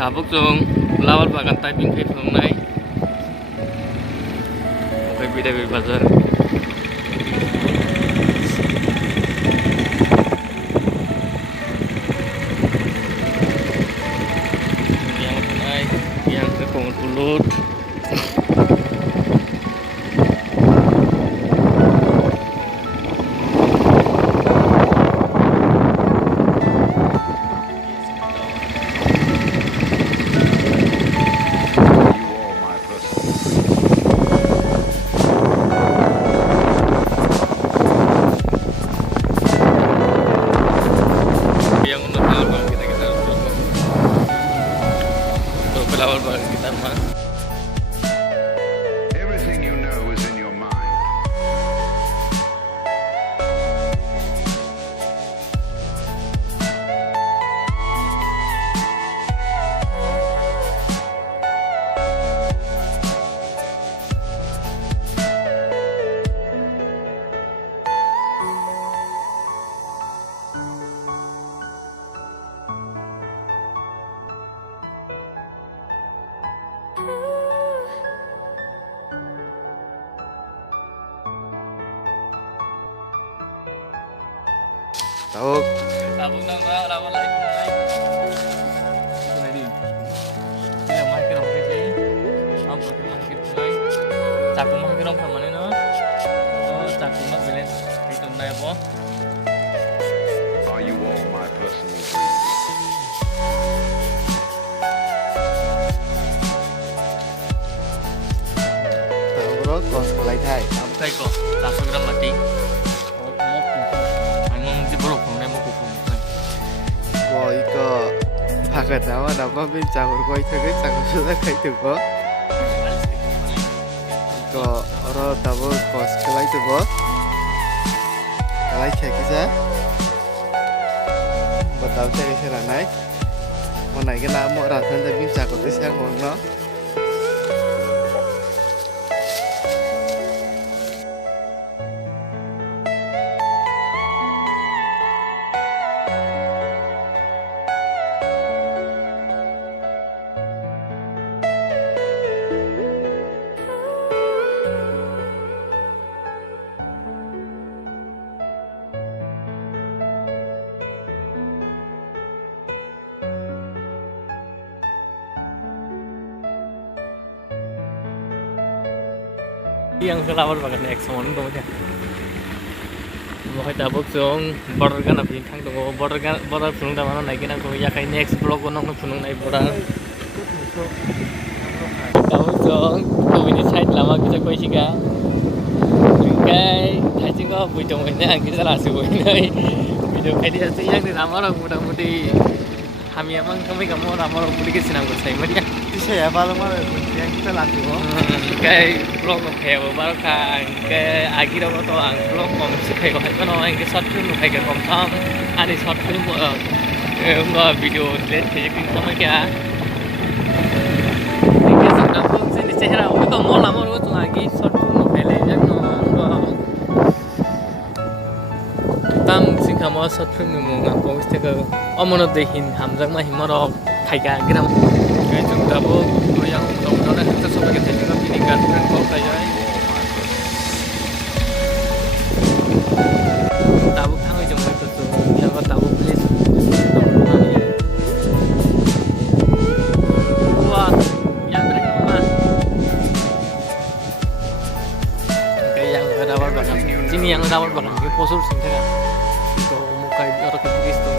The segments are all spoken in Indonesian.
Tabuk jong lawal bagan typing fit nai. Oke bida bazar. Yang nai, yang ke kongut ulut. Everything you know is in your mind. Tabuk nang lawal lagi nai. Itu nai di. Tidak makin orang ini. Am pakai makin nai. Caku makin orang sama nai no. Oh caku nak beli. Itu nai apa? Are you all my personal breed? Bro, kos kelai thai. Kamu kayak kok. Langsung kita mati. Oh mau kuku. Emang di buruk nai mau kuku. Woi ko pakai nama nama bin campur koi thai campur sudah kai tu ko. Ko orang tahu kos kelai tu ko. Kelai kayak kisah. बताओ कैसे रहना है और नहीं के नाम और राशन तभी चाको तो सियां होना Yang kelawar bagan ekson dong ya. Mau tabuk jong border kan apa yang tong border punung dah mana naik nak ya kayak next vlog nong punung naik border. Tabuk jong tuh ini side lama kita koi sih kan. Kayak thai jenggo bujung ini angkit salah subuh ini. Bujung kayak dia sih yang di lama orang muda-mudi. Kami emang kamu ramah orang muda ke sinam saya meriah. bisa ya kalau mau yang kita lakukan cái vlog một heo bao cả cái ai kia đâu có to ăn vlog còn sẽ phải gọi cái nói cái short film phải cái phòng tham anh đi short film ở cái video lên thì cái không cái sự đó cũng sẽ ra cái còn món lắm rồi tụi anh cái short film phải lên chắc nó tam xin cảm ơn short film mình muốn làm cũng sẽ cái ông nó để hình hàm răng mà hình mà đó thay cái nào cái chúng ta vô tôi yang đồng nó kita sebagai technical pilihan dan kalau saya tahu thang jom itu tu yang kau tahu please wah yang berapa okay yang rawat bagan sini yang rawat bagan ke posur sini kan itu muka orang ke tu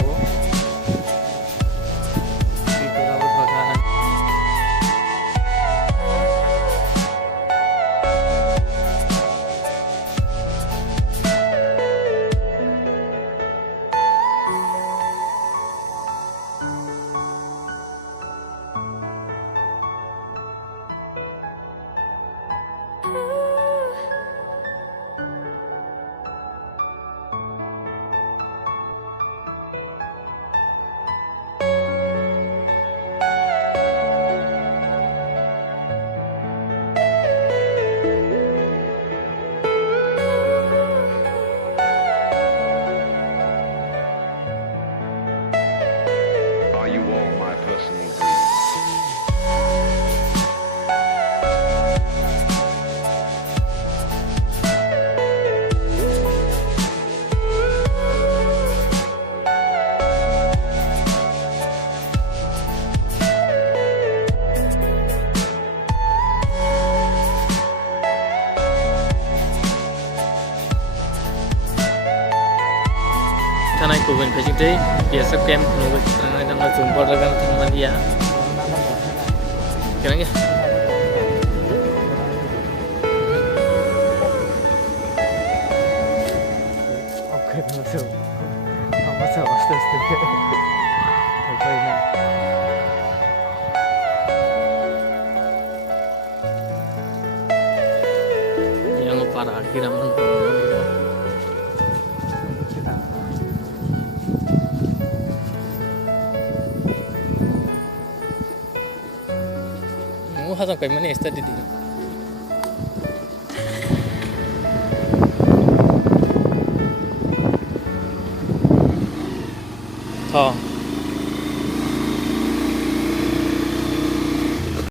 tanai ko ben pejing teh biasa camp nunggu tanai nang jumpa dengan teman dia kira ya oke masuk masuk yang para kiraman 화장 거의 많이 스타디디. 더.